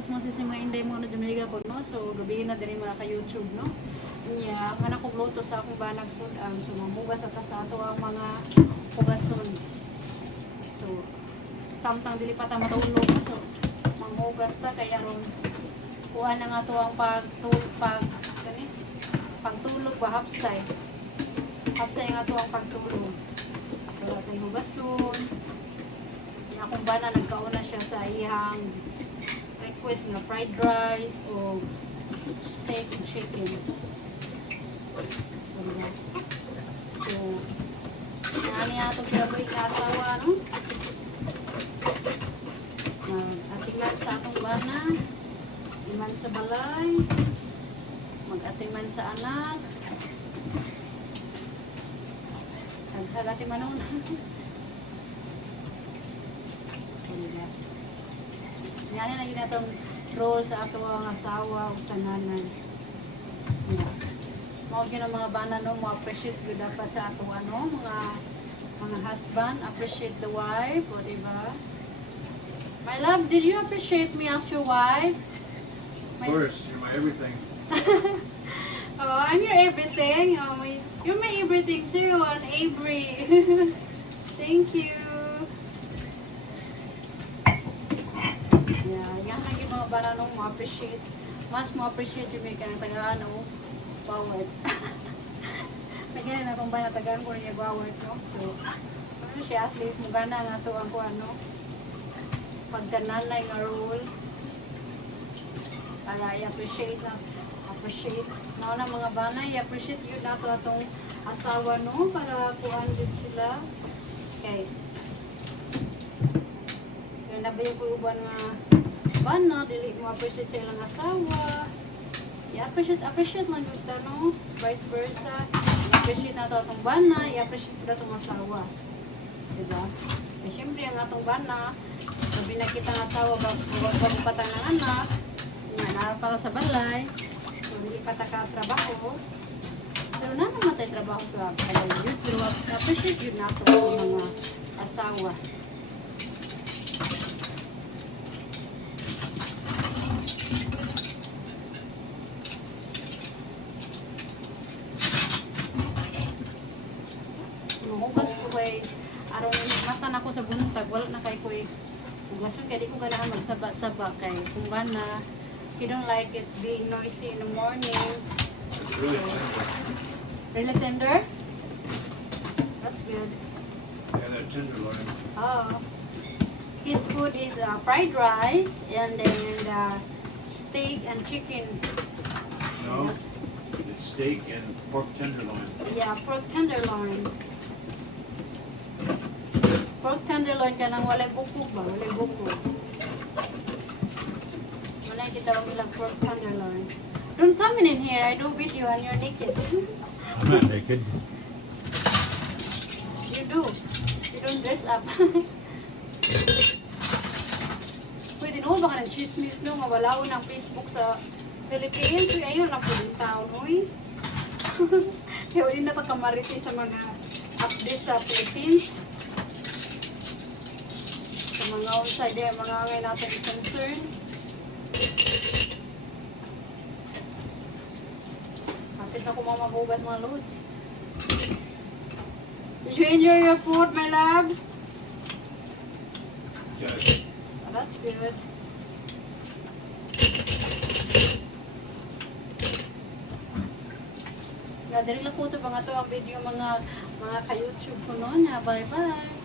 hugas mo si mga inday mo na Jamaica ko, no? So, gabi na din mga ka-YouTube, no? Niya, ang anak ko luto sa akong banag sudan. So, mamugas at sa ato ang mga hugason. So, samtang dili pa ta matulog. So, mamugas ta kaya ron kuha na nga to ang pagtulog ba hapsay. Hapsay nga to ang pagtulog. Wala tayong hugason. Yung akong bana nagkauna siya sa iyang request nga fried rice o steak and chicken. So, nani atong kirabuhi na asawa, no? Atingnan sa atong bana, iman sa balay, mag-atiman sa anak, naghagati manon. Yan na yun itong role sa ato ang asawa o sa nanay. Mga yun ang mga bana no, appreciate ko dapat sa ato ano, mga husband, appreciate the wife, o diba? My love, did you appreciate me as your wife? Of course, you're my everything. Oh, I'm your everything. Oh, you're my everything too, on Avery. Thank you. Yeah, yan lang yung mga bananong mo-appreciate. Mas mo-appreciate yung may kanang tagaan o bawat. Nagyan na kung ba natagaan ko rin yung bawat, no? So, ano siya, at least mo gana nga to ang ano, pagkananay nga role. Para i-appreciate na. Appreciate. Now na mga bana, i-appreciate yun nato atong asawa, no? Para kuhan din sila. Okay. Kaya nabayo ko uban nga bana, dili mo appreciate sa ilang asawa. I-appreciate lang yung no? Vice versa. I-appreciate nato atong bana, i-appreciate ko atong asawa. Diba? Eh, syempre, ang atong bana, sabi na kita ng asawa, bago patang ng anak, nga, para sa balay, so, hindi pa trabaho. Pero na naman tayo trabaho sa balay yun. Pero appreciate yun nato ang mga asawa. Hugas ko kay aron matan ako sa buntag, wala na kay ko hugason kaya di ko ganahan magsaba-saba kay kung ba na you don't like it being noisy in the morning. It's really tender. Really tender? That's good. Yeah, that tenderloin. Oh. His food is fried rice and then steak and chicken. No, it's steak and pork tenderloin. Yeah, pork tenderloin. Pork tenderloin ka nang walay bukog ba? Walay bukog. Wala kita wag ilang pork tenderloin. Don't come in here. I do video and you're naked. I'm not naked. You do. You don't dress up. Pwede noon baka ng chismis no, mawalaw ng Facebook sa Philippines. Uy, ayun lang po yung taon. Uy. Kaya ulit na kamariti sa mga updates sa Philippines. Sa mga outside, mga ngay natin concern. Kapit na ko mga maghugas mga loads. Did you enjoy your food, my love? Yes. Oh, that's good. Dili lang po ito mga to ang video mga ka-YouTube ko noon. Bye-bye.